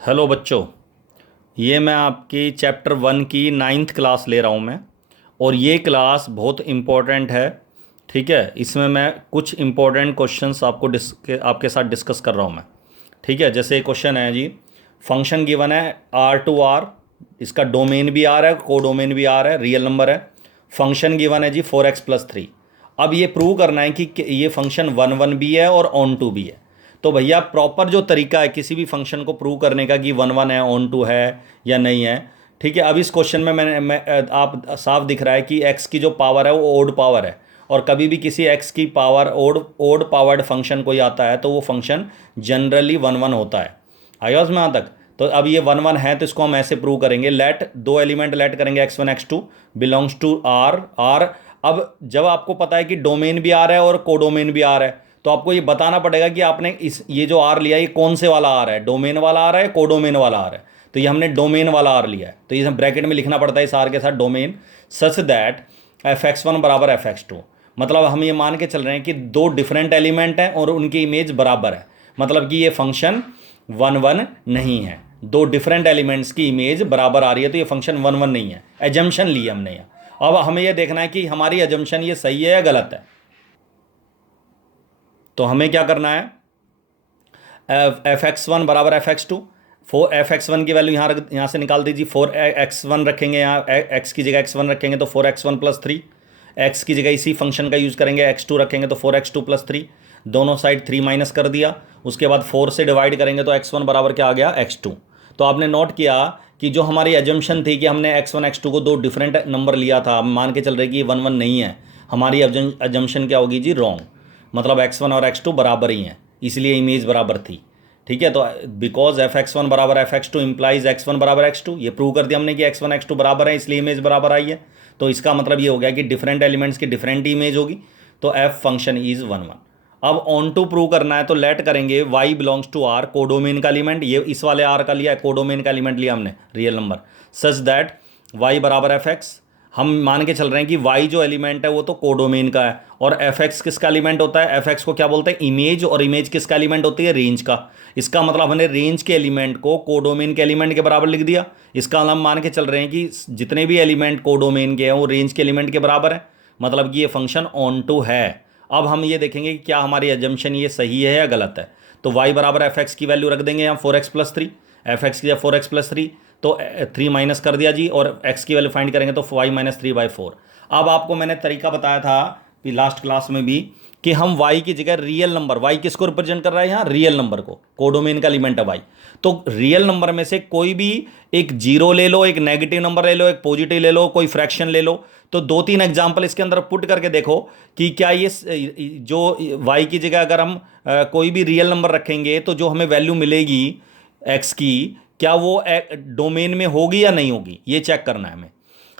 Hello बच्चों। ये मैं आपकी चैप्टर 1 की 9th क्लास ले रहा हूँ मैं। और ये क्लास बहुत इम्पोर्टेंट है। ठीक है, इसमें मैं कुछ इम्पोर्टेंट क्वेश्चंस आपके साथ डिस्कस कर रहा हूँ मैं। ठीक है, जैसे एक क्वेश्चन है जी। फंक्शन गिवन है R टू R। इसका डोमेन भी R है, कोडोमेन भी R है, रियल नंबर है। फंक्शन गिवन है जी 4x+3। अब ये प्रूव करना है कि ये फंक्शन 1 1 भी है और ऑन टू भी है। तो भैया प्रॉपर जो तरीका है किसी भी फंक्शन को प्रूव करने का कि 1 1 है, ऑन टू है या नहीं है। ठीक है, अब इस क्वेश्चन में आप साफ दिख रहा है कि x की जो पावर है वो ओड पावर है। और कभी भी किसी x की power odd odd powered function कोई आता है तो वो फंक्शन जनरली 1 1 होता है। आया में यहाँ तक। तो अब ये 1 1 है तो इसको हम ऐसे प्रूव करेंगे। लेट दो एलिमेंट लेट करेंगे x1 x2 belongs to R। अब जब आपको पता है कि डोमेन भी R है और कोडोमेन भी R है तो आपको ये बताना पड़ेगा कि आपने इस ये जो R लिया ये कौन से वाला R है, डोमेन वाला R है, कोडोमेन वाला R है। तो ये हमने डोमेन वाला R लिया है तो ये ब्रैकेट में लिखना पड़ता है इस R के साथ डोमेन सच दैट f(x1) बराबर f(x2)। मतलब हम ये मान के चल रहे हैं कि दो डिफरेंट एलिमेंट हैं और उनकी इमेज बराबर है। मतलब कि ये फंक्शन 1 1 नहीं है। दो डिफरेंट एलिमेंट्स की इमेज बराबर आ रही है तो ये फंक्शन 1 1 नहीं है। एजम्पशन ली हमने यहाँ। अब हमें ये देखना है कि हमारी एजम्पशन ये सही है या गलत है। तो हमें क्या करना है, f(x1) बराबर f(x2)। 4 f(x1) की वैल्यू यहाँ से निकाल दीजिए। 4x1 रखेंगे, यहाँ x की जगह x1 रखेंगे तो 4x1+3। x की जगह इसी फंक्शन का यूज़ करेंगे, x2 रखेंगे तो 4x2+3। दोनों साइड 3 माइनस कर दिया। उसके बाद 4 से डिवाइड करेंगे तो x1 बराबर क्या आ गया, x2। तो आपने नोट किया कि जो हमारी एजम्पशन थी कि हमने x1 x2 को दो डिफरेंट नंबर लिया था, हम मान के चल रहे कि ये 1 1 नहीं है। हमारी एजम्पशन क्या होगी जी, रॉन्ग। मतलब x1 और x2 बराबर ही हैं, इसलिए इमेज बराबर थी। ठीक है, तो बिकॉज f(x1) बराबर f(x2) इंप्लाइज x1 बराबर x2। ये प्रूव कर दिया हमने कि x1 x2 बराबर है, इसलिए इमेज बराबर आई है। तो इसका मतलब ये हो गया कि डिफरेंट एलिमेंट्स की डिफरेंट इमेज होगी। तो f फंक्शन इज 1 1। अब ऑन टू प्रूव करना है तो लेट करेंगे y belongs to R, codomain का एलिमेंट ये इस वाले R का लिया है, कोडोमेन का एलिमेंट लिया हमने real number. Such that y बराबर f(x). हम मान के चल रहे हैं कि y जो एलिमेंट है वो तो कोडोमेन का है और f(x) किसका एलिमेंट होता है, f(x) को क्या बोलते हैं, इमेज। और इमेज किसका एलिमेंट होती है, रेंज का। इसका मतलब हमने रेंज के एलिमेंट को कोडोमेन के एलिमेंट के बराबर लिख दिया। इसका मतलब हम मान के चल रहे हैं कि जितने भी एलिमेंट कोडोमेन के हैं वो रेंज के एलिमेंट के बराबर है। मतलब कि ये फंक्शन ऑन टू है। अब हम ये देखेंगे कि क्या हमारी एजम्पशन ये सही है या गलत है। तो y बराबर f(x) की वैल्यू रख देंगे यहाँ 4x+3। f(x) की जब 4x+3 तो 3 माइनस कर दिया जी, और x की वैल्यू फाइंड करेंगे तो y-3/4। अब आपको मैंने तरीका बताया था कि लास्ट क्लास में भी कि हम y की जगह रियल नंबर, y किसको रिप्रेजेंट कर रहा है यहाँ, रियल नंबर को। कोडोमेन का एलिमेंट है y। तो रियल नंबर में से कोई भी एक जीरो ले लो, एक नेगेटिव नंबर ले लो, एक पॉजिटिव ले लो, कोई फ्रैक्शन ले लो। तो दो तीन एग्जांपल इसके अंदर पुट करके देखो कि क्या ये जो y की जगह अगर हम कोई भी रियल नंबर रखेंगे तो जो हमें वैल्यू मिलेगी x की, क्या वो डोमेन में होगी या नहीं होगी, ये चेक करना है हमें।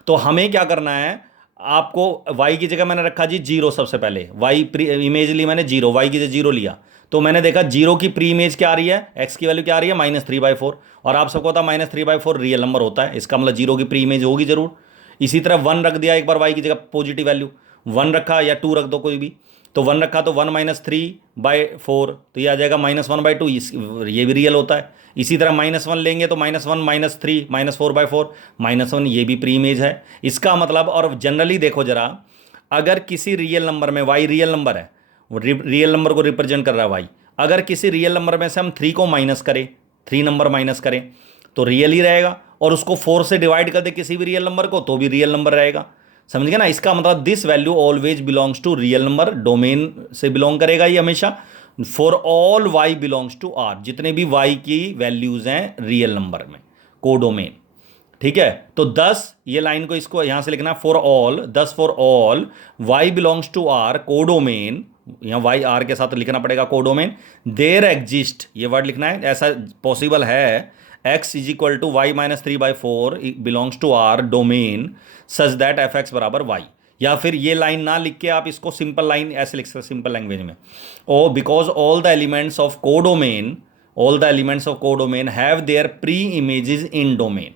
तो हमें क्या करना है, आपको y की जगह मैंने रखा जी जीरो। सबसे पहले y प्री इमेज ली मैंने जीरो, y की जगह जीरो लिया। तो मैंने देखा जीरो की प्री इमेज क्या आ रही है, x की वैल्यू क्या आ रही है, -3/4। और आप सबको पता -3/4 रियल नंबर होता है, इसका मतलब जीरो की प्री इमेज होगी जरूर। इसी तरह 1 रख दिया एक बार y की जगह पॉजिटिव वैल्यू, 1 रखा या 2 रख दो कोई भी। तो 1 रखा तो 1-3/4 तो ये आ जाएगा -1/2। ये भी रियल होता है। इसी तरह -1 लेंगे तो -1 -3 -4/4 -1 ये भी प्री इमेज है। इसका मतलब, और जनरली देखो जरा, अगर किसी रियल नंबर में y रियल नंबर है, रियल नंबर को रिप्रेजेंट कर रहा है y, अगर किसी रियल नंबर में से हम 3 को माइनस करें, 3 नंबर माइनस करें तो रियल ही रहेगा। और उसको 4 से डिवाइड कर दे किसी भी रियल नंबर को तो भी रियल नंबर रहेगा। समझ गए ना। इसका मतलब this value always belongs to real number, domain से बिलोंग करेगा ये हमेशा। For all y belongs to R, जितने भी y की वैल्यूज हैं रियल नंबर में, कोडोमेन। ठीक है, तो 10 ये लाइन को इसको यहां से लिखना for all, 10 for all y belongs to R codomain. यहां y R के साथ लिखना पड़ेगा कोडोमेन। देयर एग्जिस्ट, ये वर्ड लिखना है, ऐसा पॉसिबल है। x is equal to y-3/4 belongs to R domain such that f(x) बराबर y। या फिर ये लाइन ना लिख के आप इसको सिंपल लाइन ऐसे लिख सकते, सिंपल लैंग्वेज में, oh because all the elements of codomain, all the elements of codomain have their pre images in domain,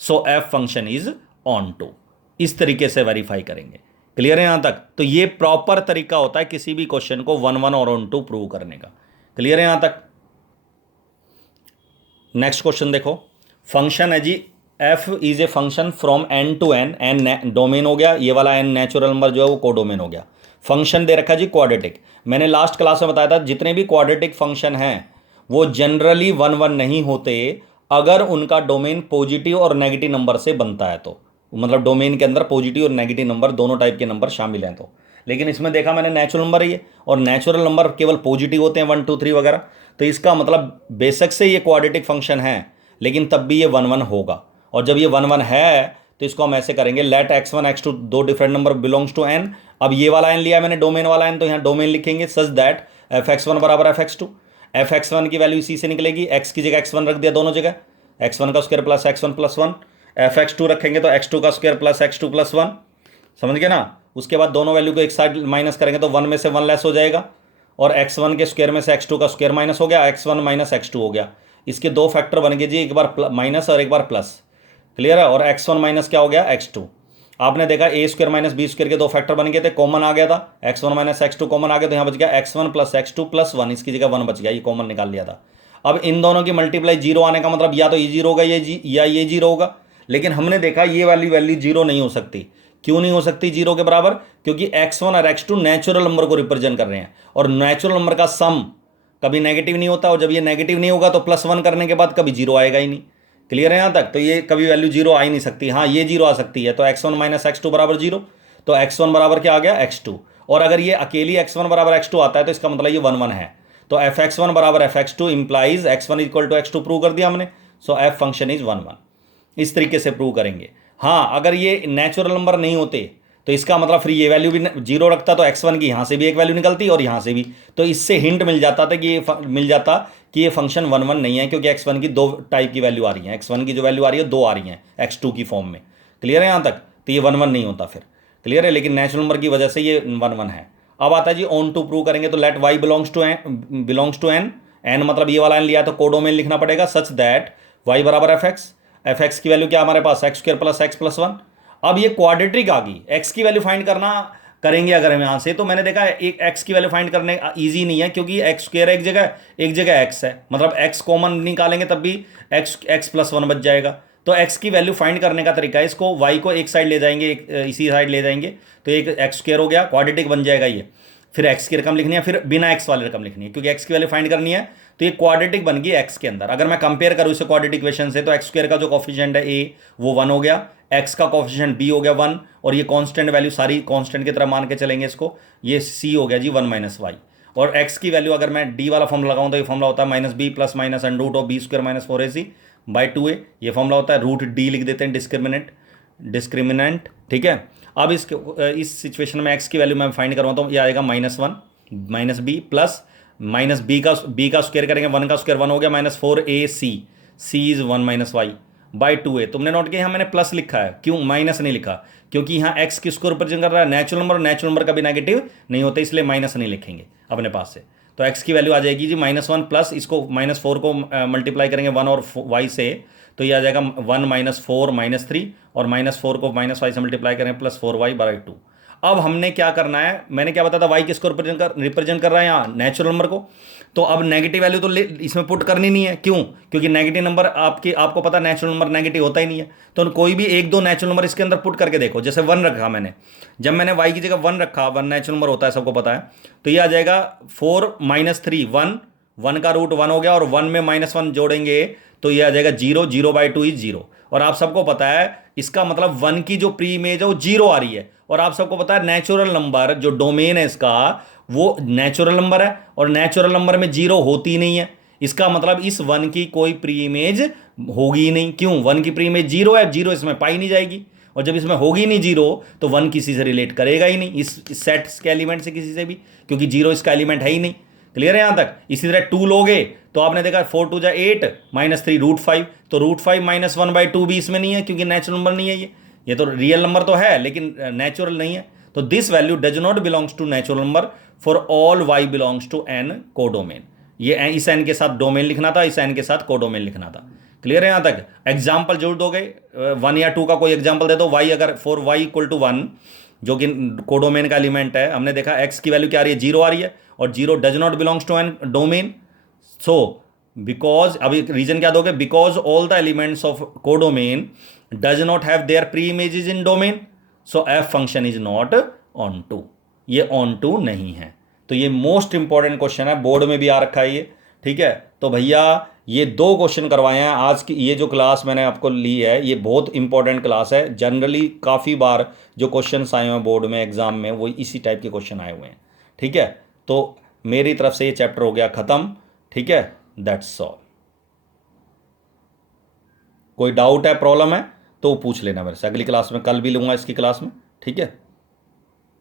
so F function is onto. इस तरीके से वेरीफाई करेंगे। क्लियर है यहां तक। तो ये प्रॉपर तरीका होता है किसी भी क्वेश्चन को 1 1 और ऑन टू प्रूव करने का। क्लियर है यहां तक। नेक्स्ट क्वेश्चन देखो, फंक्शन है G F is a function from N to N, N domain हो गया, ये वाला एन नेचुरल नंबर जो है वो कोडोमेन हो गया। फंक्शन दे रखा जी क्वाड्रेटिक। मैंने लास्ट क्लास में बताया था जितने भी क्वाड्रेटिक फंक्शन हैं वो जनरली वन वन नहीं होते अगर उनका डोमेन पॉजिटिव और नेगेटिव नंबर से बनता है तो, मतलब डोमेन के अंदर पॉजिटिव और नेगेटिव नंबर दोनों टाइप के नंबर शामिल हैं तो। लेकिन इसमें देखा मैंने नेचुरल नंबर है ये, और नेचुरल नंबर केवल पॉजिटिव होते हैं 1 2 3 वगैरह, तो इसका मतलब बेशक से ये क्वाड्रेटिक फंक्शन है लेकिन तब भी ये वन वन होगा। और जब ये वन वन है तो इसको हम ऐसे करेंगे, लेट x1 x2 दो different number belongs to n। अब ये वाला n लिया मैंने डोमेन वाला n, तो यहाँ डोमेन लिखेंगे सच दैट f(x1) बराबर f(x2)। f(x1) की वैल्यू इसी से निकलेगी, x की जगह x1 रख दिया दोनों जगह, x1 का square plus x1 plus 1, f(x2) रखेंगे तो x2 का स्क्वायर प्लस x2 प्लस 1, समझ गए ना। उसके बाद दोनों वैल्यू को एक साइड माइनस करेंगे तो 1 में से 1 लेस हो जाएगा, और x1 के स्क्वायर में से x2 का स्क्वायर माइनस हो गया, x1 माइनस x2 हो गया। इसके दो फैक्टर बन गए जी, एक बार माइनस और एक बार प्लस, क्लियर है। और x1 माइनस क्या हो गया x2। आपने देखा ए स्क्वायर माइनस बी स्क्वायर के दो फैक्टर बन गए थे, कॉमन आ गया था, x1 माइनस x2 कॉमन आ गया, तो यहाँ बच गया x1 प्लस x2 प्लस 1, इसकी जगह 1 बच गया, ये कॉमन निकाल लिया था। अब इन दोनों की मल्टीप्लाई जीरो आने का मतलब या तो ये जीरो होगा या ये जीरो होगा, लेकिन हमने देखा ये वाली वैल्यू जीरो नहीं हो सकती। क्यों नहीं हो सकती जीरो के बराबर? क्योंकि x1 और x2 नेचुरल नंबर को रिप्रेजेंट कर रहे हैं, और नेचुरल नंबर का सम कभी नेगेटिव नहीं होता, और जब ये नेगेटिव नहीं होगा तो प्लस 1 करने के बाद कभी जीरो आएगा ही नहीं। क्लियर है यहाँ तक? तो ये कभी वैल्यू जीरो आ ही नहीं सकती। हाँ, ये जीरो आ सकती है, तो x1 माइनस x2 बराबर जीरो, तो x1 बराबर क्या आ गया x2। और अगर ये अकेली x1 बराबर x2 आता है तो इसका मतलब ये 1 1 है, तो fx1 बराबर fx2 implies x1 equal to x2 prove कर दिया हमने। सो f फंक्शन इज 1 1, इस तरीके से प्रूव करेंगे। हाँ, अगर ये नेचुरल नंबर नहीं होते तो इसका मतलब फिर ये वैल्यू भी जीरो रखता तो x1 की यहाँ से भी एक वैल्यू निकलती और यहाँ से भी, तो इससे हिंट मिल जाता था कि ये फंक्शन 1 1 नहीं है, क्योंकि x1 की दो टाइप की वैल्यू आ रही है, x1 की जो वैल्यू आ रही है दो आ रही हैं x2 की फॉर्म में। क्लियर है यहाँ तक? तो ये 1 1 नहीं होता फिर, क्लियर है। लेकिन नेचुरल नंबर की वजह से ये 1 1 है। अब आता है जी ऑन टू प्रूव करेंगे, तो let y belongs to n, n मतलब ये वाला n लिया तो कोडोमेन लिखना पड़ेगा, सच दैट y बराबर fx की वैल्यू क्या हमारे पास x square plus x plus 1। अब ये क्वाड्रेटिक आ गई, x की वैल्यू फाइंड करना करेंगे अगर हम यहाँ से, तो मैंने देखा एक x की वैल्यू फाइंड करने इजी नहीं है, क्योंकि x स्क्वायर एक जगह x है, मतलब x कॉमन निकालेंगे तब भी x प्लस 1 बच जाएगा। तो x की वैल्यू फाइंड करने का तरीका है, इसको y को एक साइड ले जाएंगे, इसी साइड ले जाएंगे, तो एक x स्क्वायर हो गया, क्वाड्रेटिक बन जाएगा ये। फिर x की रकम लिखनी है, फिर बिना x वाली रकम लिखनी है, क्योंकि x की वैल्यू फाइंड करनी है, तो ये क्वाड्रेटिक बन गई x के अंदर। अगर मैं कंपेयर करूँ इसे क्वाड्रेटिक इक्वेशन से, तो x स्क्वायर का जो कोफिशिएंट है a वो 1 हो गया, x का कोफिशिएंट b हो गया 1, और ये कांस्टेंट वैल्यू सारी कांस्टेंट की तरह मान के चलेंगे इसको, ये c हो गया जी 1 माइनस वाई। और x की वैल्यू अगर मैं d वाला फॉर्मूला लगाऊं तो ये फॉर्मूला होता है minus B plus minus under root of B square minus 4ac by 2a, ये फॉर्मूला होता है। रूट d लिख देते हैं डिस्क्रिमिनेंट, ठीक है। अब इस सिचुएशन में x की वैल्यू मैं फाइंड करवाता हूँ, ये आएगा -1 minus B plus minus B का स्क्वायर करेंगे, 1 का स्क्वायर 1 हो गया, minus 4ac, c is 1 minus Y by 2a। तुमने नोट किया यहाँ मैंने प्लस लिखा है, क्यों माइनस नहीं लिखा? क्योंकि यहाँ x किसको रिप्रेजेंट कर रहा है? नेचुरल नंबर, और नेचुरल नंबर कभी नेगेटिव नहीं होते, इसलिए माइनस नहीं लिखेंगे अपने पास से। तो x की वैल्यू आ जाएगी जी -1 प्लस इसको -4 को मल्टीप्लाई करेंगे 1 और y से, तो ये आ जाएगा 1 माइनस 4 माइनस 3, और -4 को -y से मल्टीप्लाई करेंगे प्लस 4y बाई 2। अब हमने क्या करना है, मैंने क्या बताया था, y किसको रिप्रेजेंट कर रहा है यहाँ? नेचुरल नंबर को। तो अब नेगेटिव वैल्यू तो इसमें पुट करनी नहीं है, क्यों? क्योंकि नेगेटिव नंबर आपको पता नेचुरल नंबर नेगेटिव होता ही नहीं है, तो कोई भी एक दो नेचुरल नंबर इसके अंदर पुट करके देखो। जैसे 1 रखा मैंने, जब मैंने y की जगह 1 रखा, 1 नेचुरल नंबर होता है सबको पता है, तो ये आ जाएगा 4 माइनस 3 1, 1 का रूट 1 हो गया, और 1 में -1 जोड़ेंगे तो ये आ जाएगा 0, 0 बाई 2 इज 0। और आप सबको पता है इसका मतलब 1 की जो प्री इमेज है वो 0 आ रही है, और आप सबको पता है नेचुरल नंबर जो डोमेन है इसका वो नेचुरल नंबर है, और नेचुरल नंबर में 0 होती नहीं है। इसका मतलब इस 1 की कोई प्री इमेज होगी ही नहीं। क्यों? 1 की प्री इमेज 0 है, 0 इसमें पाई नहीं जाएगी, और जब इसमें होगी नहीं 0 तो 1 किसी से रिलेट करेगा ही नहीं, इस सेट के एलिमेंट से किसी से भी, क्योंकि 0 इसका एलिमेंट है ही नहीं। क्लियर है यहाँ तक? इसी तरह 2 लोगे तो आपने देखा 4 2 जा 8 माइनस 3 √5, तो √5 माइनस 1 बाई 2 भी इसमें नहीं है, क्योंकि नेचुरल नंबर नहीं है ये तो रियल नंबर तो है लेकिन नेचुरल नहीं है। तो this value does not belongs to natural number for all y belongs to n codomain. ये इस n के साथ डोमेन लिखना था, इस n के साथ कोडोमेन लिखना था। क्लियर है यहाँ तक? एग्जाम्पल जोड़ दोगे, 1 या 2 का कोई एग्जाम्पल दे दो। y अगर फॉर y इक्वल टू 1 जो कि कोडोमेन का एलिमेंट है, हमने देखा x की वैल्यू क्या आ रही है? 0 आ रही है, और 0 does not belongs to N domain. So because अभी रीजन क्या दोगे, because all the elements of codomain does not have their pre images in domain, so F function is not onto, ये ऑन टू नहीं है। तो ये most important question है, board में भी आ रखा है ये, ठीक है। तो भैया ये 2 क्वेश्चन करवाए हैं आज की, ये जो क्लास मैंने आपको ली है ये बहुत इंपॉर्टेंट क्लास है। जनरली काफ़ी बार जो क्वेश्चन आए हुए हैं बोर्ड में एग्जाम में वो इसी टाइप के क्वेश्चन आए हुए हैं, ठीक है। तो मेरी तरफ से ये चैप्टर हो गया ख़त्म, ठीक है। That's all. कोई डाउट है, प्रॉब्लम है तो पूछ लेना मेरे से, अगली क्लास में, कल भी लूँगा इसकी क्लास में, ठीक है।